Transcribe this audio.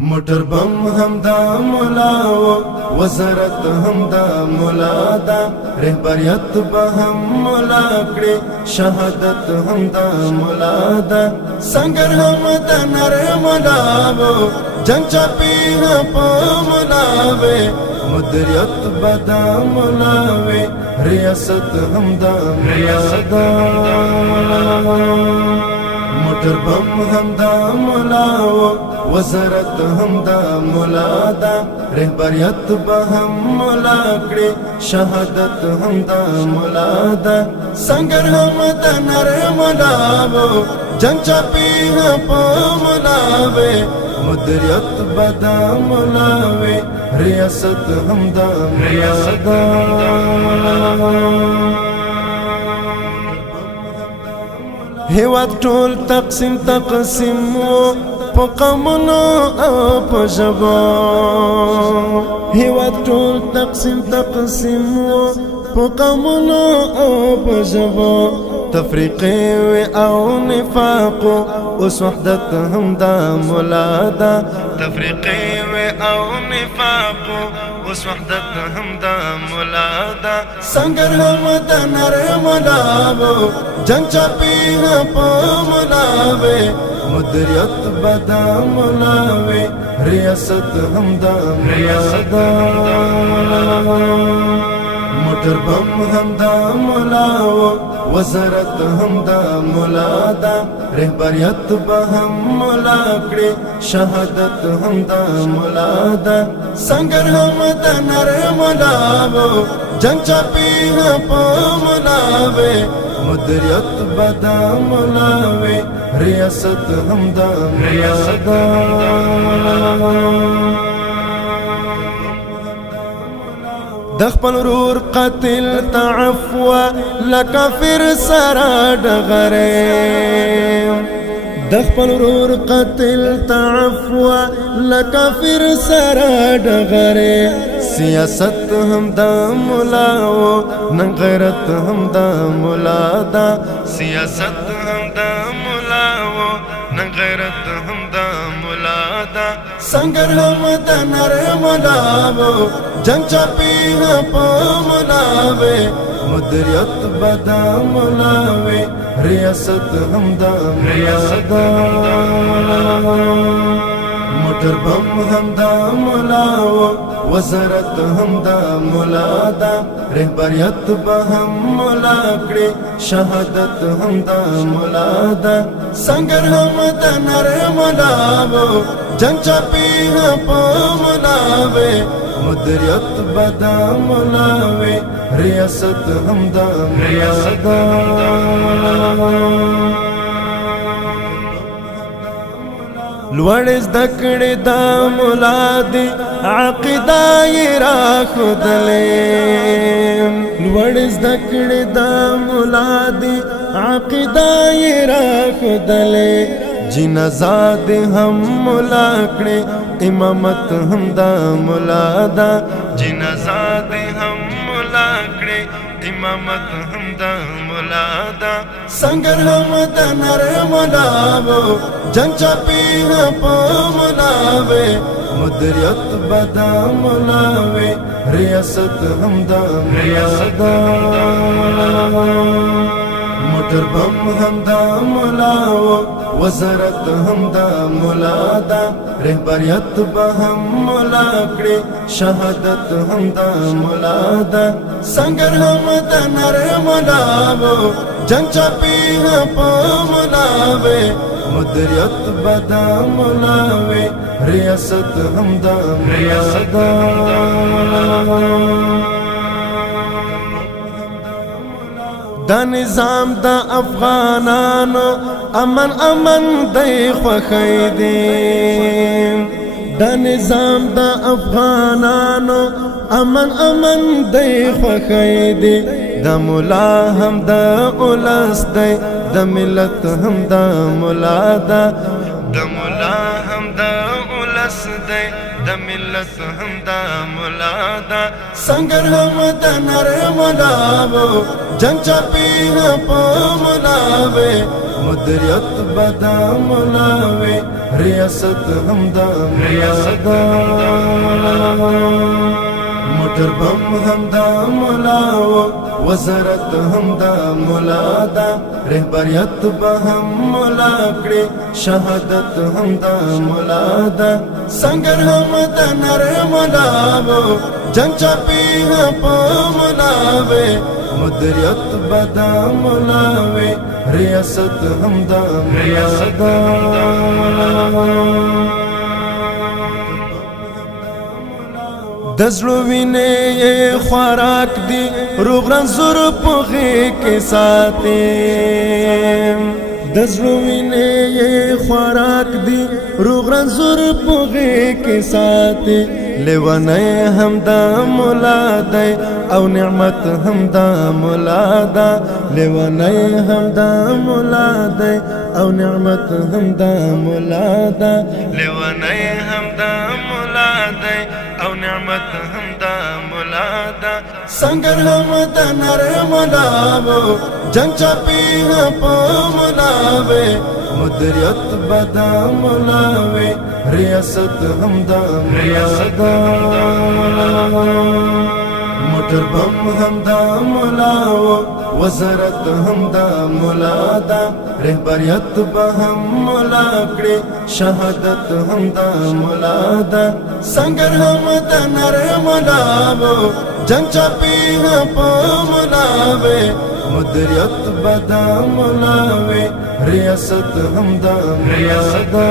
موټر بم هم دا مولا وزارت هم دا مولا دا رهبریت به هم مولا کړي شهادت هم دا مولا دا سنگر هم دا نر مولا جنگ چاپی په مولا وې مدیریت به دا مولا وې ریاست هم دا مولا دا موټر بم هم دا مولا وزارت هم دا مولا دا رهبریت به هم مولا کړي شهادت هم دا مولا دا سنگر هم دا نر مولا جنگ چاپی په مولا وې مدیریت به دا مولا وې ریاست هم دا مولا دا هیواد ټول تقسیم په قومونو او په ژبو هیواد ټول تقسیم په قومونو او په ژبو تفریقې او نفاق اوس وحدت هم دا مولا دا تفریقې او نفاق اوس وحدت هم دا مولا دا سنگر هم دا نر مولا جنگ چاپی په مولا وې مدیریت به دا مولا وې ریاست هم دا مولا دا موټر بم هم دا مولا وزارت هم دا مولا دا رهبریت به هم مولا کړي شهادت هم دا مولا دا سنگر هم دا نر مولا جنگ چاپی په مولا وې مدیریت به دا مولا وې ریاست هم دا مولا دا د خپل ورور قاتل تعفو لکافر سره ډغره د خپل ورور قاتل تعفو لکافر سره ډغره سیاست هم دا مولا نن غیرت هم دا مولا دا سیاست هم دا مولا نن غیرت هم دا مولا دا سنگر هم دا نر مولا جنگ چاپی په مولا وې مدیریت به دا مولا وې ریاست هم دا مولا دا موټر بم هم دا مولا وزارت هم دا مولا دا رهبریت به هم مولا کړي شهادت هم دا مولا دا سنگر هم دا نر مولا جنگ چاپی په مولا وې مدیریت به دا مولا وې ریاست هم دا مولا دا لوړ زده کړې دا مولا دی عقیده یې راښودلې لوړ زده کړې دا مولا دی عقیده یې راښودلې جنازه دې هم مولا کړې امامت هم دا مولا دا جنازه دې هم مولا کړې امامت هم دا مولا دا سنگر هم دا نر مولا جنگ چاپی په مولا وې مدیریت به دا مولا وې ریاست هم دا مولا دا موټر بم هم دا مولا وزارت هم دا مولا دا رهبریت به هم مولا کړي شهادت هم دا مولا دا سنگر هم دا نر مولا جنگ چاپی په مولا وې مدیریت به دا مولا وې ریاست هم دا مولا دا دا نظام دا افغانانو امن دی خوښی دی دا نظام دا افغانانو امن دی خوښی دی دا مولا هم دا اولس دی دا ملت هم دا مولا دا دا مولا هم دا اولس دی دا ملت هم دا مولا دا سنگر هم دا نر مولا جنگ چاپی په مولا وې مدیریت بدا ملاوی ریاست همدا ملادا موټر بم همدا ملاو وزارت همدا ملادا رهبریت به هم ملا کړي شهادت همدا ملادا سنگر همدا نر ملاو جنگ چاپی په ملاوي مدیریت بدا ملاوي ریاست همدا ملادا دزلو وینه خوراک دی روغ رنزور پوغی کے ساتی دزلو وینه خوراک دی روغ رنزور پوغی کے ساتی لیوانه همدا مولا دی او نعمت همدا مولا دا لیوانه همدا مولا دی او نعمت همدا مولا دا لیوانه همدا مولا دی او نعمت همدا مولا دا سنگر همدا نر مولاو جنگ چاپی په مولاوي مدیریت بدا ملاوي ریاست همدا ملادا موټر بم همدا ملاو وزارت همدا ملادا رهبریت به هم ملا کړي شهادت همدا ملادا سنگر همدا نر ملاو جنگ چاپی په ملاوي مدیریت بدا ملاوي ریاست همدا ملادا